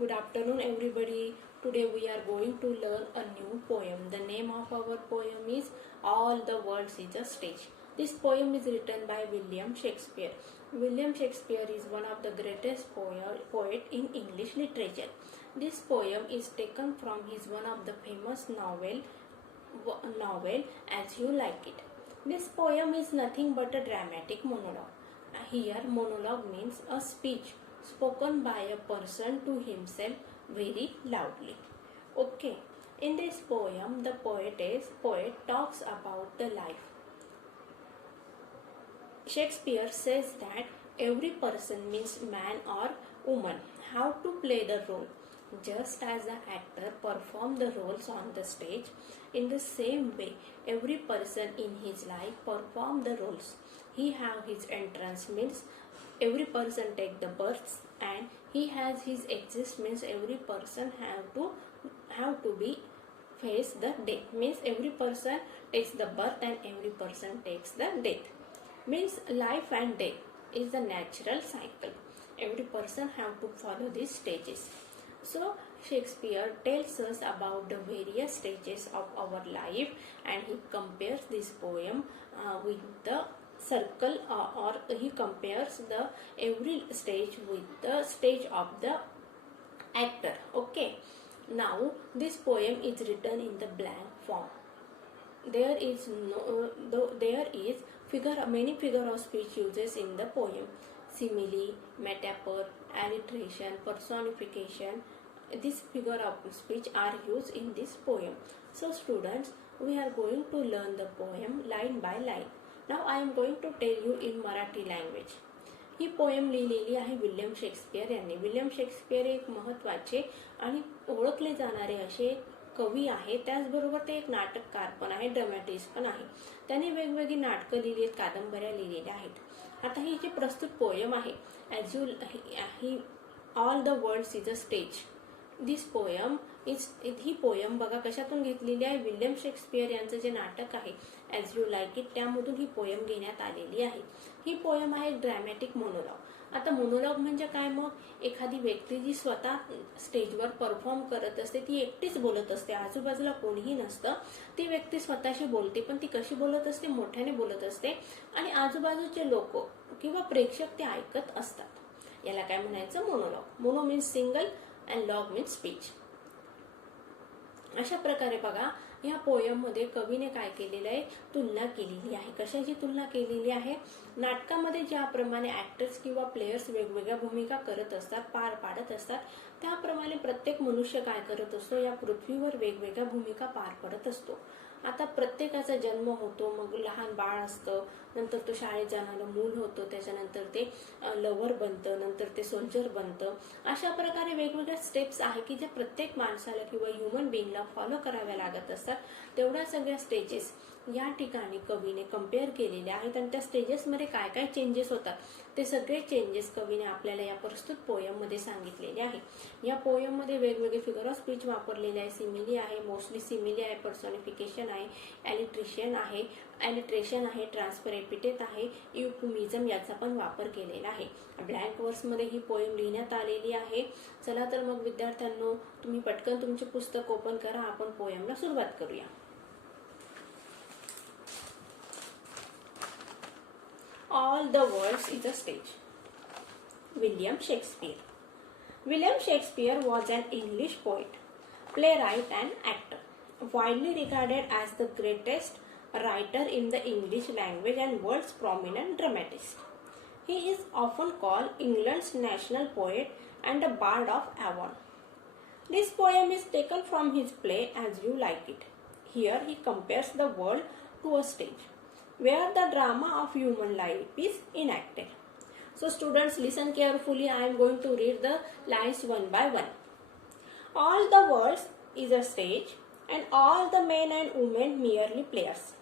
Good afternoon, everybody. Today we are going to learn a new poem. The name of our poem is All the World is a Stage. This poem is written by William Shakespeare. William Shakespeare is one of the greatest poet in English literature. This poem is taken from his one of the famous novel As You Like It. This poem is nothing but a dramatic monologue. Here monologue means a speech spoken by a person to himself very loudly. Okay, in this poem the poet talks about the life. Shakespeare says that every person means man or woman have to play the role. Just as the actor perform the roles on the stage, in the same way every person in his life perform the roles. He have his entrance means every person take the births, and he has his exist means every person have to be face the death means every person takes the birth and every person takes the death. Means life and death is the natural cycle. Every person have to follow these stages. So Shakespeare tells us about the various stages of our life, and he compares this poem with the circle, or he compares the every stage with the stage of the actor. Okay, now this poem is written in the blank form. There is many figure of speech uses in the poem. Simile, metaphor, alliteration, personification. This figure of speech are used in this poem. So students, we are going to learn the poem line by line. Now I am going to tell you in Marathi language. He poem लिहिलेली आहे William Shakespeare यांनी. William Shakespeare एक महत्त्वाचे आणि ओळखले जाणारे असे कवी आहे. त्याचबरोबर ते एक नाटककार पण आहे, ड्रामॅटिस्ट पण आहे. त्यांनी वेगवेगळी नाटकं लिहिली आहेत, कादंबऱ्या लिहिलेल्या आहेत. आता ही जी प्रस्तुत पोएम आहे, as you he all the world is a stage. This poem he poem बघा कशातून घेतलेली आहे. विल्यम शेक्सपियर यांचं जे नाटक आहे ॲज यू लाईक इट, त्यामधून ही पोएम घेण्यात आलेली आहे. ही पोएम आहे ड्रॅमॅटिक मोनोलॉग. आता मोनोलॉग म्हणजे काय? मग एखादी व्यक्ती जी स्वतः स्टेजवर परफॉर्म करत असते, ती एकटीच बोलत असते, आजूबाजूला कोणीही नसतं. ती व्यक्ती स्वतःशी बोलते, पण ती कशी बोलत असते? मोठ्याने बोलत असते, आणि आजूबाजूचे लोक किंवा प्रेक्षक ते ऐकत असतात. याला काय म्हणायचं? Monologue. Mono means single and log means speech. अशा प्रकारे बघा या पोएम मध्ये कवीने काय केलेलं आहे? तुलना केलेली आहे. कशाची तुलना केलेली आहे? नाटकामध्ये ज्याप्रमाणे ऍक्टर्स किंवा प्लेयर्स वेगवेगळ्या भूमिका करत असतात, पार पाडत असतात, त्याप्रमाणे प्रत्येक मनुष्य काय करत असतो? या पृथ्वीवर वेगवेगळ्या भूमिका पार पडत असतो. आता प्रत्येकाचा जन्म होतो, मग लहान बाळ असतं, नंतर तो शाळेत जाणारं मूल होतं, त्याच्यानंतर ते लवर बनतं, नंतर ते सोल्जर बनतं. अशा प्रकारे वेगवेगळ्या स्टेप्स आहे की ज्या प्रत्येक माणसाला किंवा ह्युमन बिंगला फॉलो कराव्या लागत असतात. तेवढ्या सगळ्या स्टेजेस या ठिकाणी कवीने कम्पेअर केलेल्या आहेत, आणि त्या स्टेजेसमध्ये काय काय चेंजेस होतात ते सगळे चेंजेस कवीने आपल्याला या प्रस्तुत पोएममध्ये सांगितलेले आहे. या पोएममध्ये वेगवेगळे फिगर ऑफ स्पीच वापरलेले आहे. सिमिली आहे, मोस्टली सिमिली आहे, पर्सॉनिफिकेशन आहे, ॲलिट्रेशन आहे, ट्रान्सफर एपिटेट आहे, युफेमिझम याचा पण वापर केलेला आहे. ब्लँक वर्समध्ये ही पोएम लिहिण्यात आलेली आहे. चला तर मग विद्यार्थ्यांनो, तुम्ही पटकन तुमचे पुस्तक ओपन करा. आपण पोएमला सुरुवात करूया. All the world is a stage. William Shakespeare. William Shakespeare was an English poet, playwright and actor, widely regarded as the greatest writer in the English language and world's prominent dramatist. He is often called England's national poet and a bard of Avon. This poem is taken from his play As You Like It. Here he compares the world to a stage where the drama of human life is enacted. So students, listen carefully. I am going to read the lines one by one. All the world is a stage, and all the men and women merely players.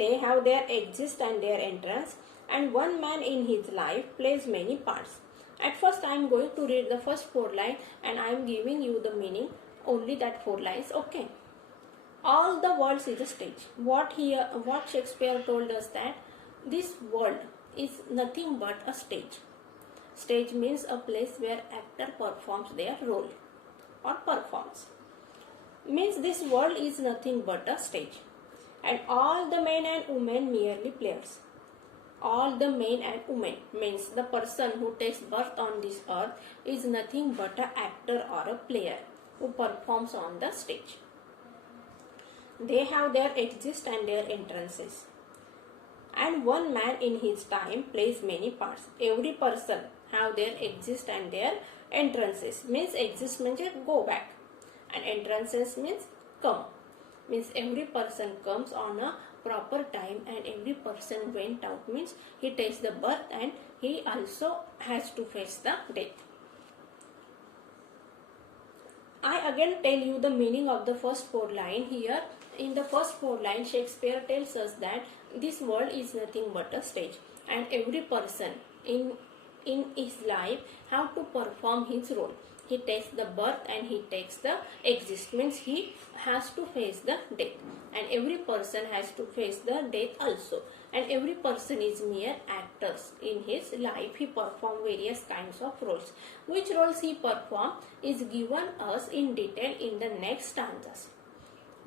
They have their exist and their entrance, and one man in his life plays many parts. At first I am going to read the first 4 lines, and I am giving you the meaning only that 4 lines. Okay. All the world is a stage. What Shakespeare told us that this world is nothing but a stage. Stage means a place where actor performs their role or performs. Means this world is nothing but a stage, and all the men and women merely players. All the men and women means the person who takes birth on this earth is nothing but an actor or a player who performs on the stage. They have their exist and their entrances. And one man in his time plays many parts. Every person have their exist and their entrances. Means exist means go back, and entrances means come. Means every person comes on a proper time, and every person went out means he takes the birth and he also has to face the death. I again tell you the meaning of the first four lines here. In the first four lines, Shakespeare tells us that this world is nothing but a stage, and every person in his life have to perform his role. He takes the birth and he takes the existence. He has to face the death, and every person has to face the death also. And every person is mere actors in his life. He perform various kinds of roles. Which roles he perform is given us in detail in the next stanzas.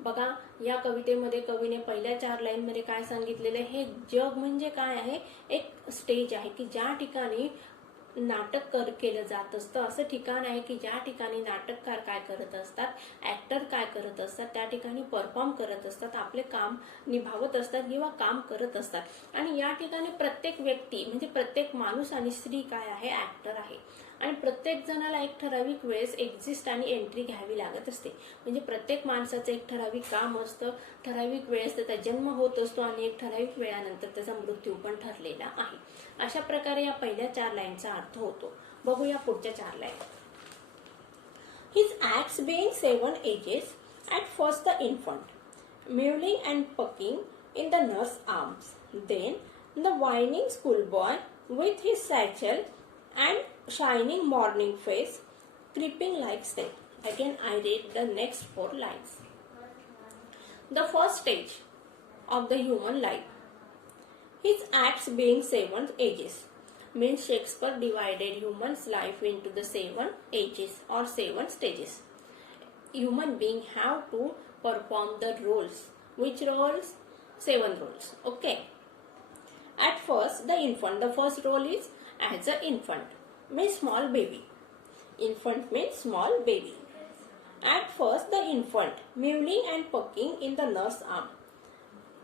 बघा, या कवितेमध्ये कवीने पहिल्या 4 line मध्ये काय सांगितलेले, हे जग म्हणजे काय आहे, एक स्टेज आहे की ज्या ठिकाणी नाटक केलं जात असतं. असं ठिकाण आहे की ज्या ठिकाणी नाटककार काय करत असतात, ऍक्टर काय करत असतात, त्या ठिकाणी परफॉर्म करत असतात, आपले काम निभावत असतात किंवा काम करत असतात. आणि या ठिकाणी प्रत्येक व्यक्ती म्हणजे प्रत्येक माणूस आणि स्त्री काय आहे, ऍक्टर आहे. आणि प्रत्येक जणाला एक ठराविक वेळेस एक्झिस्ट आणि एंट्री घ्यावी लागत असते. म्हणजे प्रत्येक माणसाचं एक ठराविक काम असतं, ठराविक वेळेस त्याचा जन्म होत असतो आणि एक ठराविक वेळानंतर त्याचा मृत्यू पण ठरलेला आहे. अशा प्रकारे या पहिल्या 4 लाईनचा अर्थ होतो. बघूया पुढच्या 4 line. His acts being 7 ages, at first the infant, mewling and pucking in the nurse's arms, then the whining schoolboy with his satchel and shining morning face, creeping like snake. Again I read the next 4 lines. The first stage of the human life. His acts being 7 ages means Shakespeare divided human's life into the 7 ages or 7 stages. Human being have to perform the roles. Which roles? 7 roles. Okay. At first, the infant. The first role is as an infant. Means small baby. Infant means small baby. At first, the infant mewling and pucking in the nurse's arm.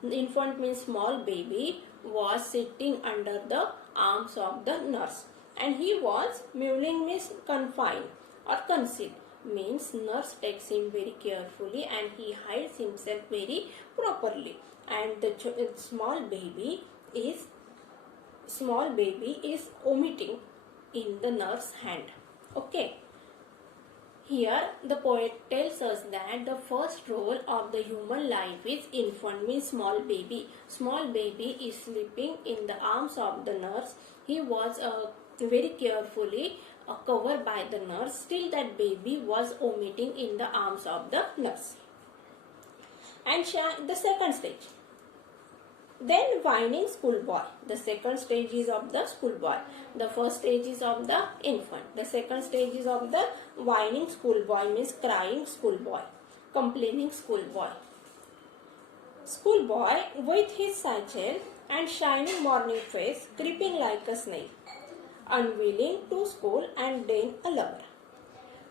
The infant means small baby was sitting under the arms of the nurse, and he was mewling means confined or concealed. Means nurse takes him very carefully and he hides himself very properly, and the small baby is vomiting in the nurse's hand. Okay. Here the poet tells us that the first role of the human life is infant means small baby. Small baby is sleeping in the arms of the nurse. He was very carefully covered by the nurse. Still that baby was vomiting in the arms of the nurse. And the second stage. Then whining schoolboy. The second stage is of the schoolboy. The first stage is of the infant. The second stage is of the whining schoolboy means crying schoolboy, complaining schoolboy. Schoolboy with his satchel and shining morning face, creeping like a snail, unwilling to school and then a lover.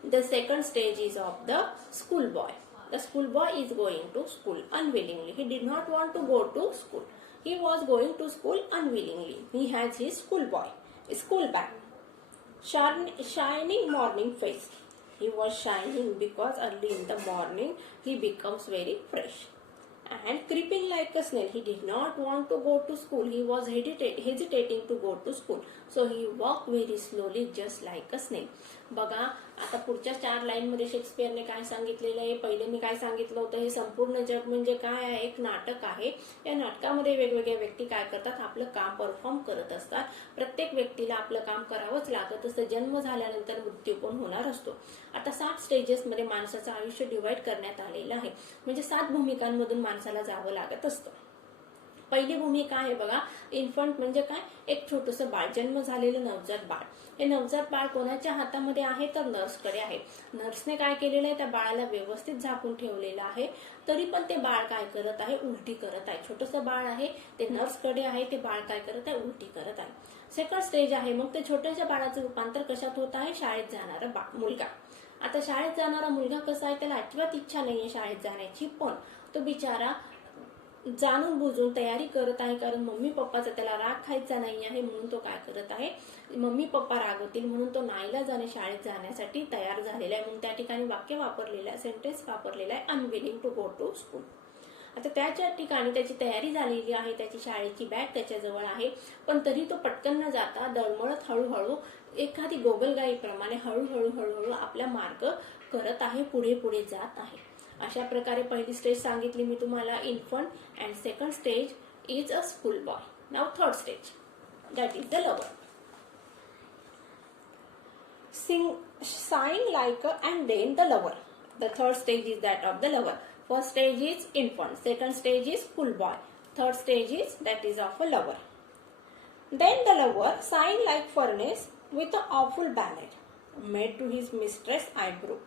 The second stage is of the schoolboy. The schoolboy is going to school unwillingly. He did not want to go to school. He was going to school unwillingly. He has his school bag. Shining morning face. He was shining because early in the morning he becomes very fresh. And creeping like a snail. He did not want to go to school. He was hesitating to go to school. So he walked very slowly just like a snail. बघा, आता पुढच्या 4 line मध्ये शेक्सपियरने काय सांगितलेलं आहे. पहिले मी काय सांगितलं होतं, हे संपूर्ण जग म्हणजे काय आहे, एक नाटक आहे. या नाटकामध्ये वेगवेगळ्या व्यक्ती काय करतात, आपलं काम परफॉर्म करत असतात. प्रत्येक व्यक्तीला आपलं काम करावंच लागत असतं. जन्म झाल्यानंतर मृत्यू पण होणार असतो. आता 7 स्टेजेस मध्ये माणसाचं आयुष्य डिवाइड करण्यात आलेलं आहे. म्हणजे 7 भूमिकांमधून माणसाला जावं लागत असतं. पहिली भूमिका आहे बघा, इन्फंट म्हणजे काय, एक छोटंसं बाळ, जन्म झालेलं नवजात बाळ. हे नवजात बाळ कोणाच्या हातामध्ये आहे, तर नर्सकडे आहे. नर्सने काय केलेलं आहे, त्या बाळाला व्यवस्थित झाकून ठेवलेलं आहे. तरी पण ते बाळ काय करत आहे, उलटी करत आहे. छोटंसं बाळ आहे, ते नर्सकडे आहे, ते बाळ काय करत आहे, उलटी करत आहे. सेकंड स्टेज आहे, मग ते छोट्याशा बाळाचं रूपांतर कशात होत आहे, शाळेत जाणारा मुलगा. आता शाळेत जाणारा मुलगा कसा आहे, त्याला अजिबात इच्छा नाहीये शाळेत जाण्याची, पण तो बिचारा जाणून बुजून तयारी करत आहे, कारण मम्मी पप्पाचा त्याला राग खायचा नाही आहे, म्हणून तो काय करत आहे, मम्मी पप्पा रागवतील म्हणून तो नाईलाजाने शाळेत जाण्यासाठी तयार झालेला आहे. म्हणून त्या ठिकाणी वाक्य वापरलेलं आहे, सेंटेन्स वापरलेला आहे, unwilling to go to school. आता त्याच्या ठिकाणी त्याची तयारी झालेली आहे, त्याची शाळेची बॅग त्याच्याजवळ आहे, पण तरी तो पटकन न जाता दळमळत हळूहळू एखादी गोगलगाईप्रमाणे हळूहळू हळूहळू आपला मार्ग करत आहे, पुढे पुढे जात आहे. अशा प्रकारे पहिली स्टेज सांगितली मी तुम्हाला, infant, and second stage is a school boy. Now third stage, that is the lover. Sign like and then the lover. The third stage is that of the lover. First stage is infant, second stage is schoolboy, third stage is that is of a lover. Then the lover sign like furnace with an awful ballad made to his mistress eyebrow.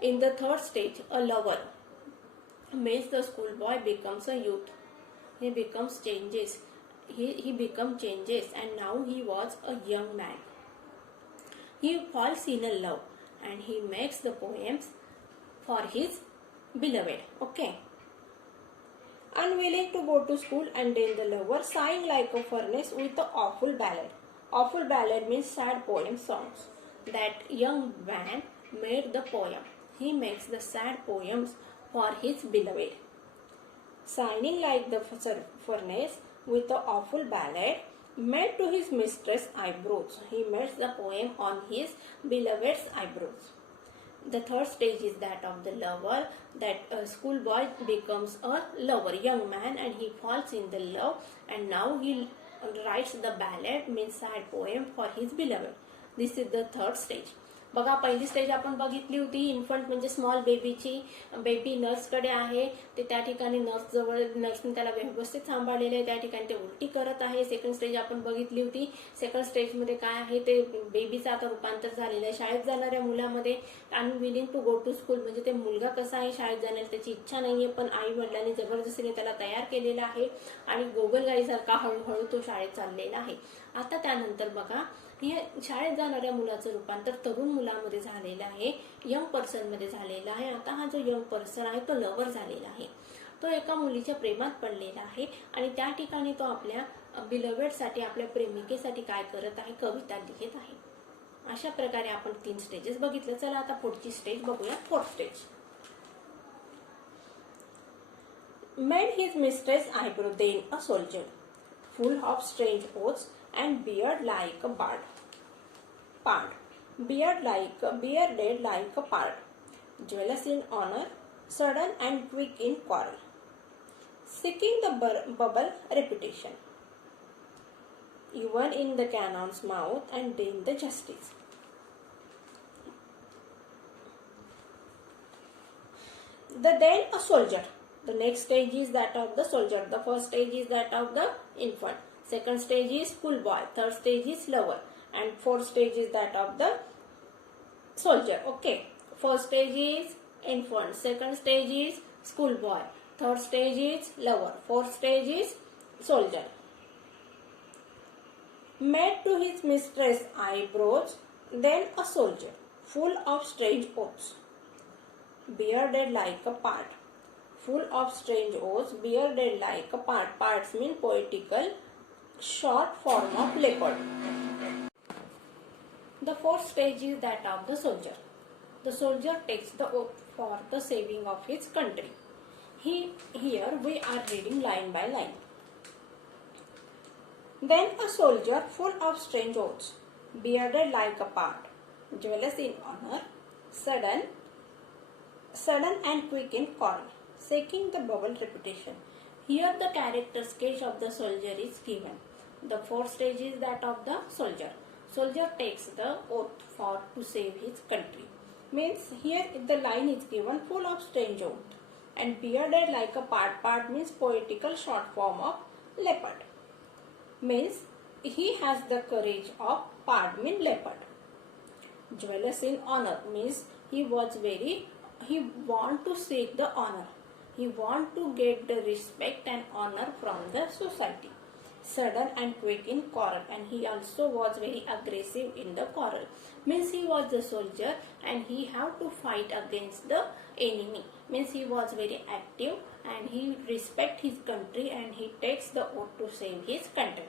In the third stage, a lover means the schoolboy becomes a youth. He becomes changes. He becomes changes, and now he was a young man. He falls in love and he makes the poems for his beloved. Okay. Unwilling to go to school, and then the lover sighing like a furnace with the awful ballad. Awful ballad means sad poem songs. That young man made the poem. He makes the sad poems for his beloved. Signing like the furnace with the awful ballad made to his mistress eyebrows. He makes the poem on his beloved's eyebrows. The third stage is that of the lover, that a schoolboy becomes a lover, young man, and he falls in the love, and now he writes the ballad, means sad poem for his beloved. This is the third stage. बघा, पहिली stage आपण बघितली होती, infant म्हणजे small बेबीची. Baby नर्सकडे आहे, ते त्या ठिकाणी नर्सने त्याला व्यवस्थित सांभाळलेलं आहे, त्या ठिकाणी ते उलटी करत आहे. सेकंड स्टेज आपण बघितली होती. सेकंड स्टेजमध्ये काय आहे, ते बेबीचं आता रूपांतर झालेलं आहे शाळेत जाणाऱ्या मुलामध्ये. Unwilling to go to school म्हणजे ते मुलगा कसा आहे, शाळेत जाण्याला त्याची इच्छा नाहीये, पण आई वडिलांनी जबरदस्तीने त्याला तयार केलेला आहे, आणि गोगलगाईसारखा हळूहळू तो शाळेत चाललेला आहे. आता त्यानंतर बघा, हे शाळेत जाणाऱ्या मुलाचं रूपांतर तरुण मुलामध्ये झालेलं आहे, यंग पर्सन मध्ये झालेलं आहे. आता हा जो यंग पर्सन आहे तो लवर झालेला आहे. तो एका मुलीच्या प्रेमात पडलेला आहे, आणि त्या ठिकाणी तो आपल्या बिलवेडसाठी, आपल्या प्रेमिकेसाठी काय करत आहे, कविता लिहित आहे. अशा प्रकारे आपण 3 स्टेजेस बघितलं. चला आता पुढची स्टेज बघूया, fourth stage. Made his mistress eyebrow then a soldier, full of strange oaths and beard like a pard, bearded like a pard, jealous in honor, sudden and quick in quarrel, seeking the bubble reputation, even in the cannon's mouth, and then the justice. Then a soldier. The next stage is that of the soldier. The first stage is that of the infant. Second stage is schoolboy. Third stage is lover. And fourth stage is that of the soldier. Okay. First stage is infant. Second stage is schoolboy. Third stage is lover. Fourth stage is soldier. Made to his mistress eyebrows, then a soldier, full of strange oaths, bearded like a pard. Full of strange oaths, bearded like a pard. Pards mean poetical, short form of leopard. The fourth stage is that of the soldier. The soldier takes the oath for the saving of his country. Here we are reading line by line. Then a soldier full of strange oaths, bearded like a pard, jealous in honor, sudden and quick in quarrel, seeking the bubble reputation. Here the character sketch of the soldier is given. The fourth stage is that of the soldier. Soldier takes the oath for to save his country. Means here the line is given, full of strange oath and bearded like a pard. Pard means poetical short form of leopard. Means he has the courage of pard mean leopard. Jealous in honor means he want to seek the honor. He want to get the respect and honor from the society. Sudden and quick in quarrel, and he also was very aggressive in the quarrel. Means he was the soldier and he have to fight against the enemy. Means he was very active and he respect his country and he takes the oath to save his country.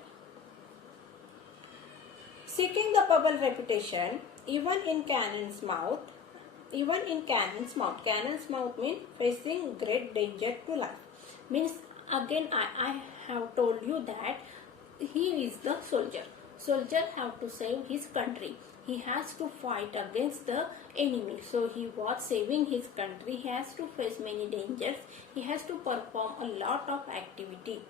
Seeking the public reputation, even in cannon's mouth. Cannon's mouth means facing great danger to life. Means again I have told you that he is the soldier. Soldier have to save his country. He has to fight against the enemy. So he was saving his country. He has to face many dangers. He has to perform a lot of activity.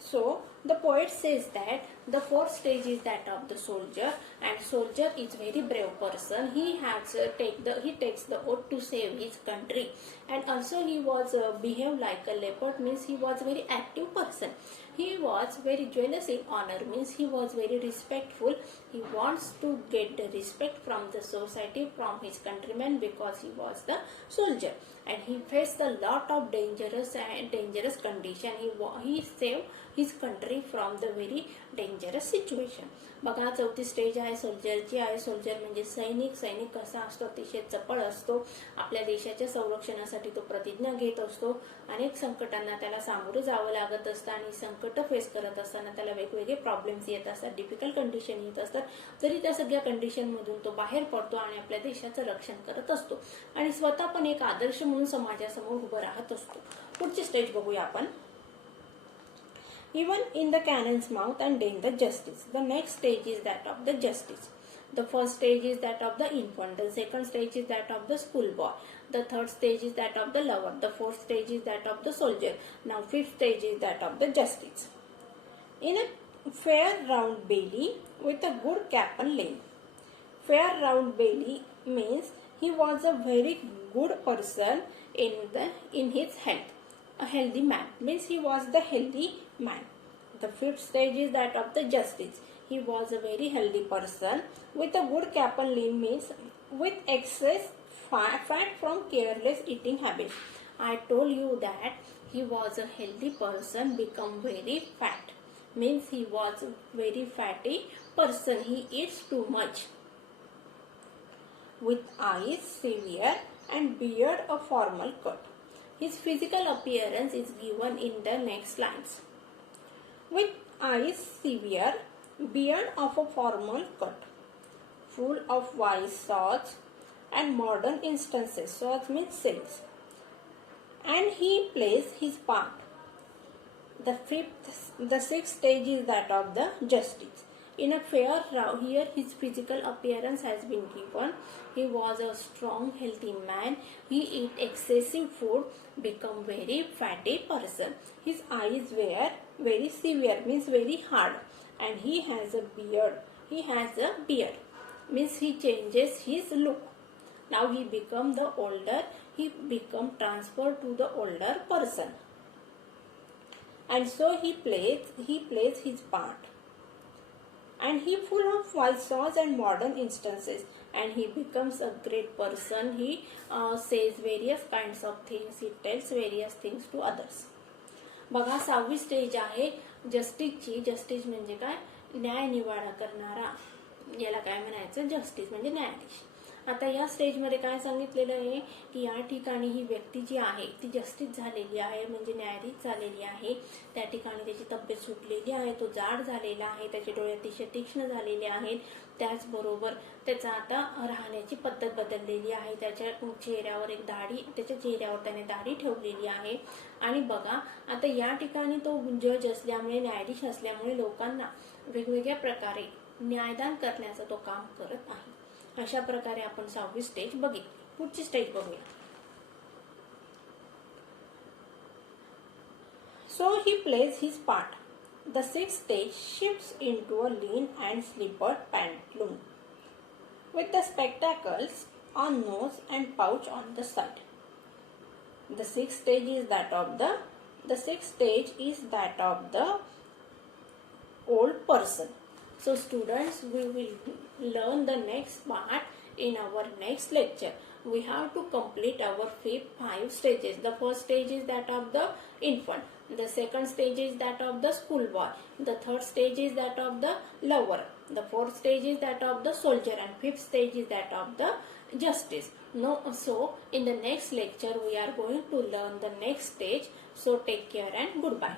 So the poet says that the fourth stage is that of the soldier, and soldier is very brave person. He has he takes the oath to save his country, and also he was behave like a leopard means he was very active person. He was very jealous in honor means he was very respectful. He wants to get the respect from the society, from his countrymen because he was the soldier, and he faced a lot of dangerous condition. He saved his country from the very dangerous situation. बघा चौथी stage आहे सोल्जरची आहे. Soldier म्हणजे सैनिक कसा असतो, अतिशय चपळ असतो. आपल्या देशाच्या संरक्षणासाठी तो प्रतिज्ञा घेत असतो. अनेक संकटांना त्याला सामोरं जावं लागत असतं आणि संकट फेस करत असताना त्याला वेगवेगळे प्रॉब्लेम्स येत असतात, डिफिकल्ट कंडिशन येत असतात. तरी त्या सगळ्या कंडिशन मधून तो बाहेर पडतो आणि आपल्या देशाचं रक्षण करत असतो आणि स्वतः पण एक आदर्श म्हणून समाजासमोर उभं राहत असतो. पुढची स्टेज बघूया आपण. Even in the cannon's mouth and then the justice. The next stage is that of the justice. The first stage is that of the infant. The second stage is that of the schoolboy. The third stage is that of the lover. The fourth stage is that of the soldier. Now fifth stage is that of the justice. In a fair round belly with a good cap and lane. Fair round belly means he was a very good person in his health. A healthy man means he was the healthy man. The fifth stage is that of the justice. He was a very healthy person with a good cap and lean means with excess fat from careless eating habits. I told you that he was a healthy person become very fat means he was a very fatty person. He eats too much. With eyes severe and beard a formal cut. His physical appearance is given in the next lines. With eyes severe, beard of a formal cut, full of wise thoughts and modern instances. Thoughts means sayings. And he plays his part. The sixth stage is that of the justice. In a fair round, here his physical appearance has been given. He was a strong, healthy man. He ate excessive food, become very fatty person. His eyes were very severe, means very hard, and he has a beard. Means he changes his look. Now he become the older. He become transferred to the older person, and so he plays his part. And he full of wise thoughts and modern instances, and he becomes a great person. He says various kinds of things. He tells various things to others. बघा सहावी stage आहे जस्टिसची. Justice म्हणजे काय, न्याय निवाडा करणारा, याला काय म्हणायचं, जस्टिस म्हणजे न्यायाधीश. आता या स्टेजमध्ये काय सांगितलेलं आहे की या ठिकाणी ही व्यक्ती जी आहे ती जस्टिस झालेली आहे म्हणजे न्यायाधीश झालेली आहे. त्या ठिकाणी त्याची तब्येत सुटलेली आहे, तो जाड झालेला आहे, त्याचे डोळे अतिशय तीक्ष्ण झालेले आहेत. त्याचबरोबर त्याचा आता राहण्याची पद्धत बदललेली आहे. त्याच्या चेहऱ्यावर त्याच्या चेहऱ्यावर त्याने दाढी ठेवलेली आहे. आणि बघा आता या ठिकाणी तो जज असल्यामुळे, न्यायाधीश असल्यामुळे लोकांना वेगवेगळ्या प्रकारे न्यायदान करण्याचं तो काम करत आहे. अशा प्रकारे आपण सहावी स्टेज बघितली. पुढची स्टेज बघूया. So he plays his part. The sixth stage shifts into a lean and slippered pantaloon with the spectacles on nose and pouch on the side. The sixth stage is that of the old person. So students, we will learn the next part in our next lecture. We have to complete our five stages. The first stage is that of the infant. The second stage is that of the schoolboy. The third stage is that of the lover. The fourth stage is that of the soldier, and fifth stage is that of the justice. No, so in the next lecture we are going to learn the next stage. So take care and goodbye.